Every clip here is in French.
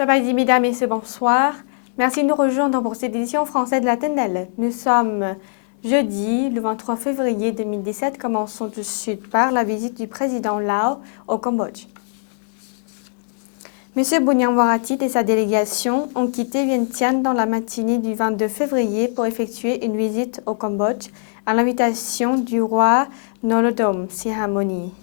Sabadi, mesdames et messieurs, bonsoir. Merci de nous rejoindre pour cette édition française de la TNL. Nous sommes jeudi, le 23 février 2017. Commençons tout de suite par la visite du président Lao au Cambodge. M. Buniang Waratit et sa délégation ont quitté Vientiane dans la matinée du 22 février pour effectuer une visite au Cambodge à l'invitation du roi Norodom Sihamoni.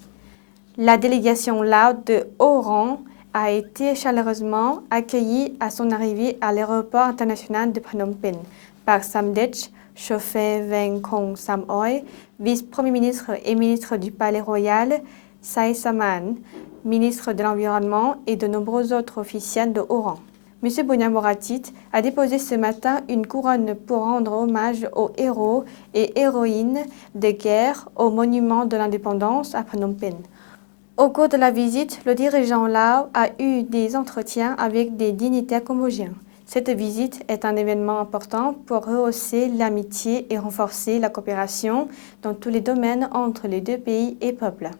La délégation Lao de haut rang a été chaleureusement accueillie à son arrivée à l'aéroport international de Phnom Penh par Samdech Chofé Vengkhong Samoy, vice-premier ministre et ministre du Palais Royal, Sai Saman, ministre de l'Environnement et de nombreux autres officiels de haut rang. M. Buniang Waratit a déposé ce matin une couronne pour rendre hommage aux héros et héroïnes de guerre au monument de l'indépendance à Phnom Penh. Au cours de la visite, le dirigeant Lao a eu des entretiens avec des dignitaires cambodgiens. Cette visite est un événement important pour rehausser l'amitié et renforcer la coopération dans tous les domaines entre les deux pays et peuples.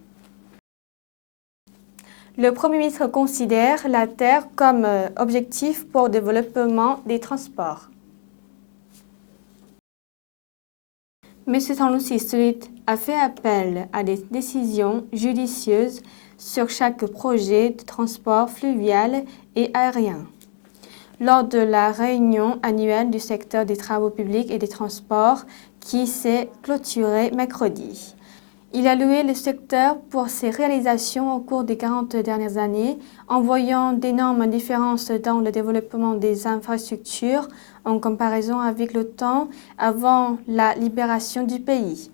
Le Premier ministre considère la terre comme objectif pour le développement des transports. M. Tanglosi Srit a fait appel à des décisions judicieuses sur chaque projet de transport fluvial et aérien. Lors de la réunion annuelle du secteur des travaux publics et des transports qui s'est clôturée mercredi, il a loué le secteur pour ses réalisations au cours des 40 dernières années, en voyant d'énormes différences dans le développement des infrastructures en comparaison avec le temps avant la libération du pays.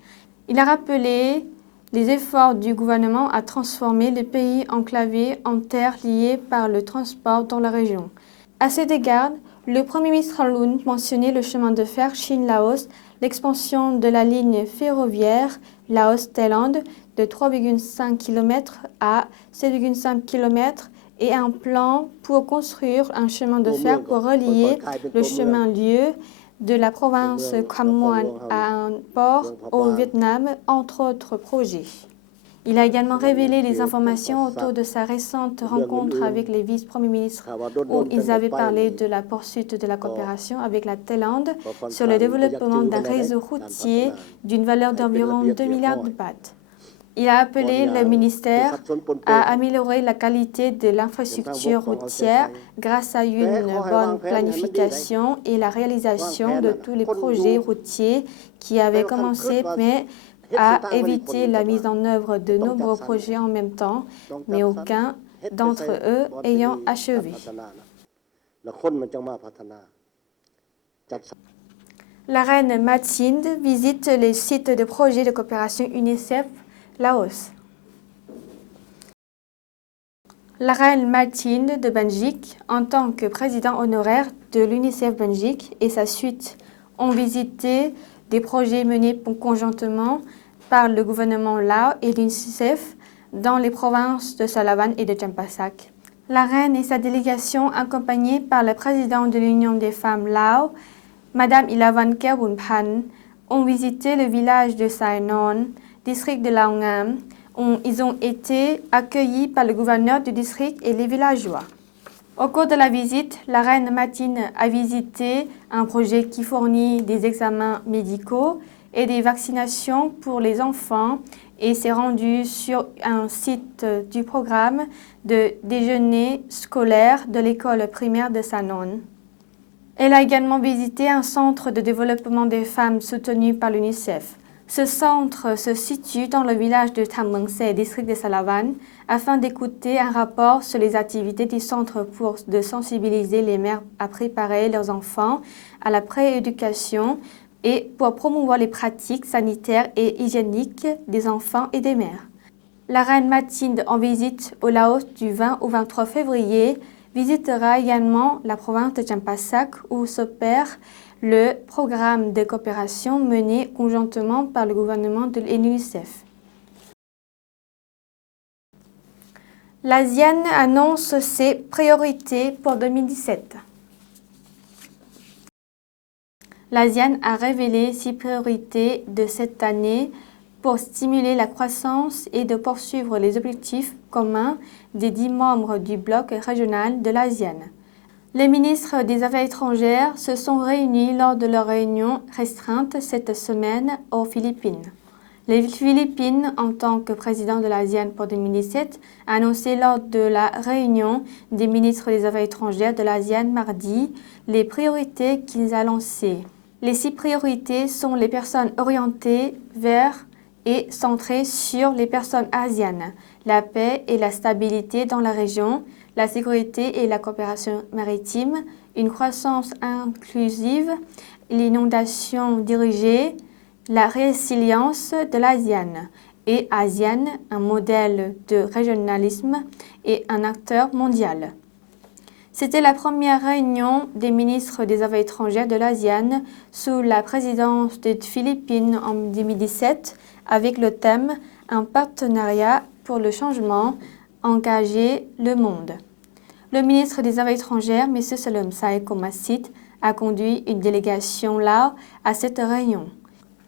Il a rappelé les efforts du gouvernement à transformer le pays enclavé en terre liée par le transport dans la région. À cet égard, le Premier ministre Lun mentionnait le chemin de fer Chine-Laos, l'expansion de la ligne ferroviaire Laos-Thaïlande de 3,5 km à 7,5 km et un plan pour construire un chemin de fer pour relier le chemin-lieu de la province Kham Muan à un port au Vietnam, entre autres projets. Il a également révélé les informations autour de sa récente rencontre avec les vice-premiers ministres où ils avaient parlé de la poursuite de la coopération avec la Thaïlande sur le développement d'un réseau routier d'une valeur d'environ 2 milliards de bahts. Il a appelé le ministère à améliorer la qualité de l'infrastructure routière grâce à une bonne planification et la réalisation de tous les projets routiers qui avaient commencé, mais à éviter la mise en œuvre de nombreux projets en même temps, mais aucun d'entre eux ayant achevé. La reine Mathilde visite les sites de projets de coopération UNICEF Laos. La reine Mathilde de Belgique, en tant que président honoraire de l'UNICEF Belgique et sa suite, ont visité des projets menés conjointement par le gouvernement Lao et l'UNICEF dans les provinces de Salavan et de Champasak. La reine et sa délégation, accompagnée par le président de l'Union des femmes Lao, Madame Ilavan Kerwunpan, ont visité le village de Sainon, district de Lao Ngam, où ils ont été accueillis par le gouverneur du district et les villageois. Au cours de la visite, la reine Mathilde a visité un projet qui fournit des examens médicaux et des vaccinations pour les enfants et s'est rendue sur un site du programme de déjeuner scolaire de l'école primaire de Sanon. Elle a également visité un centre de développement des femmes soutenu par l'UNICEF. Ce centre se situe dans le village de Tham Muang Se, district de Salavan, afin d'écouter un rapport sur les activités du centre pour de sensibiliser les mères à préparer leurs enfants à la prééducation et pour promouvoir les pratiques sanitaires et hygiéniques des enfants et des mères. La reine Mathilde, en visite au Laos du 20 au 23 février, visitera également la province de Champasak où s'opère le programme de coopération mené conjointement par le gouvernement de l'UNICEF. L'ASEAN annonce ses priorités pour 2017. L'ASEAN a révélé ses priorités de cette année pour stimuler la croissance et de poursuivre les objectifs communs des 10 membres du bloc régional de l'ASEAN. Les ministres des Affaires étrangères se sont réunis lors de leur réunion restreinte cette semaine aux Philippines. Les Philippines, en tant que président de l'ASEAN pour 2017, a annoncé lors de la réunion des ministres des Affaires étrangères de l'ASEAN mardi les priorités qu'ils ont lancées. Les 6 priorités sont les personnes orientées vers et centrées sur les personnes asianes, la paix et la stabilité dans la région, la sécurité et la coopération maritime, une croissance inclusive, l'inondation dirigée, la résilience de l'ASEAN et ASEAN, un modèle de régionalisme et un acteur mondial. C'était la première réunion des ministres des Affaires étrangères de l'ASEAN sous la présidence des Philippines en 2017 avec le thème « Un partenariat pour le changement, engager le monde ». Le ministre des Affaires étrangères, M. Salom Saeko Masit, a conduit une délégation là à cette réunion.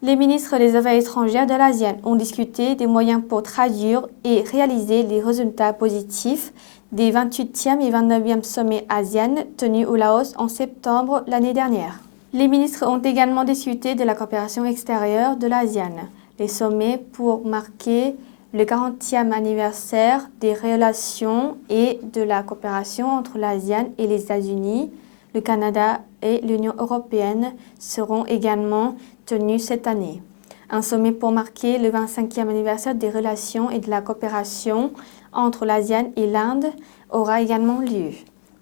Les ministres des Affaires étrangères de l'ASEAN ont discuté des moyens pour traduire et réaliser les résultats positifs des 28e et 29e sommets ASEAN tenus au Laos en septembre l'année dernière. Les ministres ont également discuté de la coopération extérieure de l'ASEAN, les sommets pour marquer le 40e anniversaire des relations et de la coopération entre l'ASEAN et les États-Unis, le Canada et l'Union européenne seront également tenus cette année. Un sommet pour marquer le 25e anniversaire des relations et de la coopération entre l'ASEAN et l'Inde aura également lieu.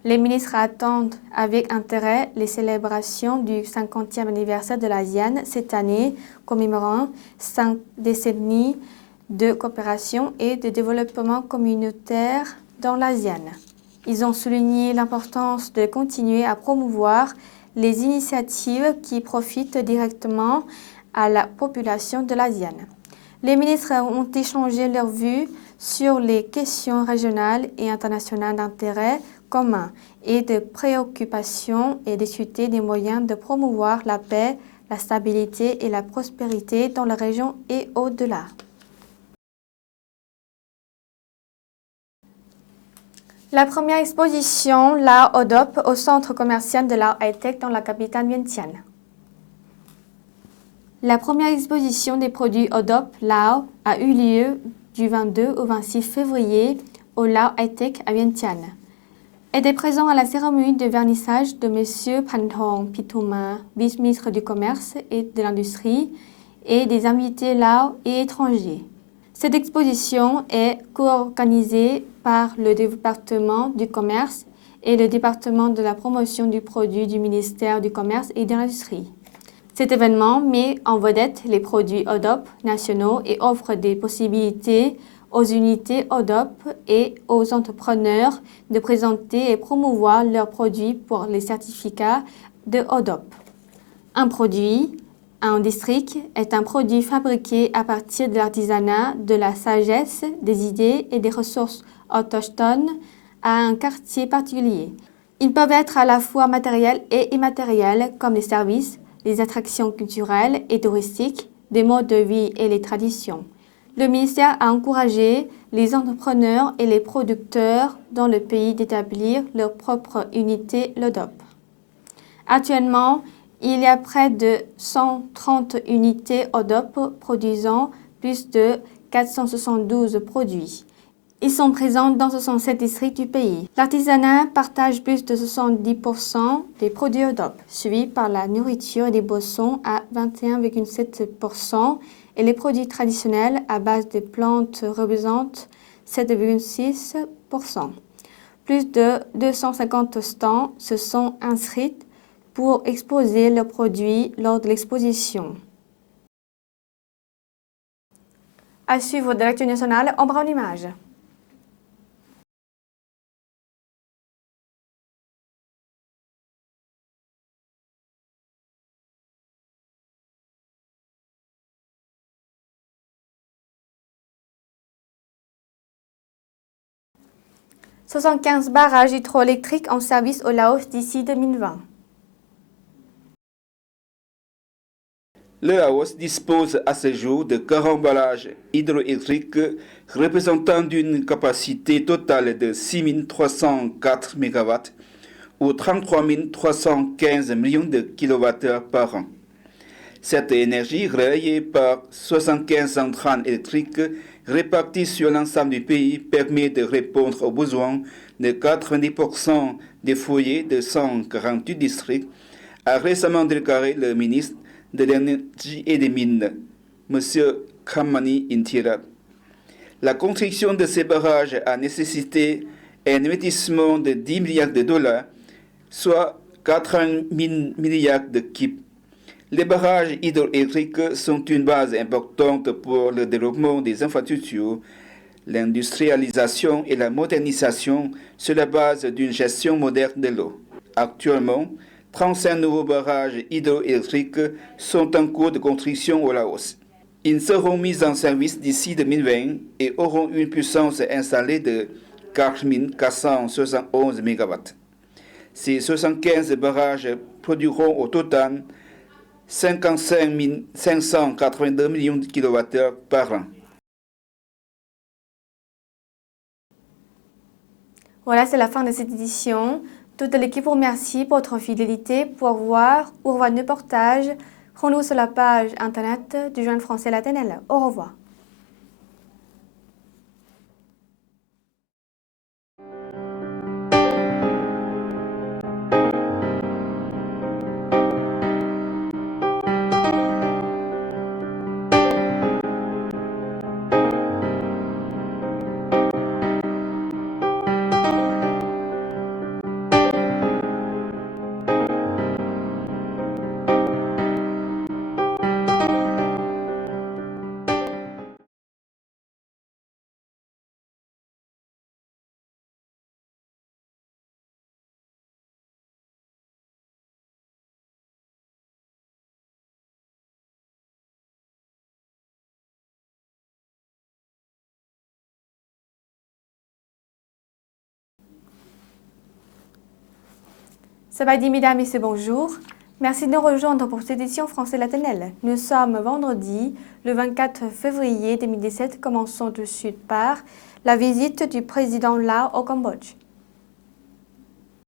Les ministres attendent avec intérêt les célébrations du 50e anniversaire de l'ASEAN cette année, commémorant 5 décennies de coopération et de développement communautaire dans l'ASEAN. Ils ont souligné l'importance de continuer à promouvoir les initiatives qui profitent directement à la population de l'ASEAN. Les ministres ont échangé leurs vues sur les questions régionales et internationales d'intérêt commun et de préoccupation et discuté des moyens de promouvoir la paix, la stabilité et la prospérité dans la région et au-delà. La première exposition Lao Odop au centre commercial de Lao High-Tech dans la capitale Vientiane. La première exposition des produits Odop Lao a eu lieu du 22 au 26 février au Lao High-Tech à Vientiane. Était présent à la cérémonie de vernissage de M. Phanthong Pithuma, vice-ministre du Commerce et de l'Industrie, et des invités Lao et étrangers. Cette exposition est co-organisée par le département du commerce et le département de la promotion du produit du ministère du Commerce et de l'Industrie. Cet événement met en vedette les produits Odop nationaux et offre des possibilités aux unités Odop et aux entrepreneurs de présenter et promouvoir leurs produits pour les certificats de Odop. Un produit, un district, est un produit fabriqué à partir de l'artisanat, de la sagesse, des idées et des ressources autochtones à un quartier particulier. Ils peuvent être à la fois matériels et immatériels comme les services, les attractions culturelles et touristiques, des modes de vie et les traditions. Le ministère a encouragé les entrepreneurs et les producteurs dans le pays d'établir leur propre unité Lodop. Actuellement, il y a près de 130 unités Odop produisant plus de 472 produits. Ils sont présents dans 67 districts du pays. L'artisanat partage plus de 70% des produits Odop, suivi par la nourriture et des boissons à 21,7% et les produits traditionnels à base de plantes représentent 7,6%. Plus de 250 stands se sont inscrits pour exposer leurs produits lors de l'exposition. À suivre de l'actu nationale en brune image. « 75 barrages hydroélectriques en service au Laos d'ici 2020. » Le Laos dispose à ce jour de 40 barrages hydroélectriques représentant une capacité totale de 6 304 MW ou 33 315 millions de kWh par an. Cette énergie, relayée par 75 centrales électriques réparties sur l'ensemble du pays, permet de répondre aux besoins de 90% des foyers de 148 districts, a récemment déclaré le ministre de l'Énergie et des Mines, M. Khamani Intira. La construction de ces barrages a nécessité un investissement de 10 milliards de dollars, soit 80 000 milliards de kip. Les barrages hydroélectriques sont une base importante pour le développement des infrastructures, l'industrialisation et la modernisation sur la base d'une gestion moderne de l'eau. Actuellement, 35 nouveaux barrages hydroélectriques sont en cours de construction au Laos. Ils seront mis en service d'ici 2020 et auront une puissance installée de 4 471 MW. Ces 75 barrages produiront au total 55 582 millions de kWh par an. Voilà, c'est la fin de cette édition. Toute l'équipe vous remercie pour votre fidélité. Pour voir ou revoir nos reportages, rendez-vous sur la page internet du Journal français LATNL. Au revoir. Sabadi, mesdames et messieurs, bonjour. Merci de nous rejoindre pour cette édition français LATNL. Nous sommes vendredi, le 24 février 2017. Commençons tout de suite par la visite du président Lao au Cambodge.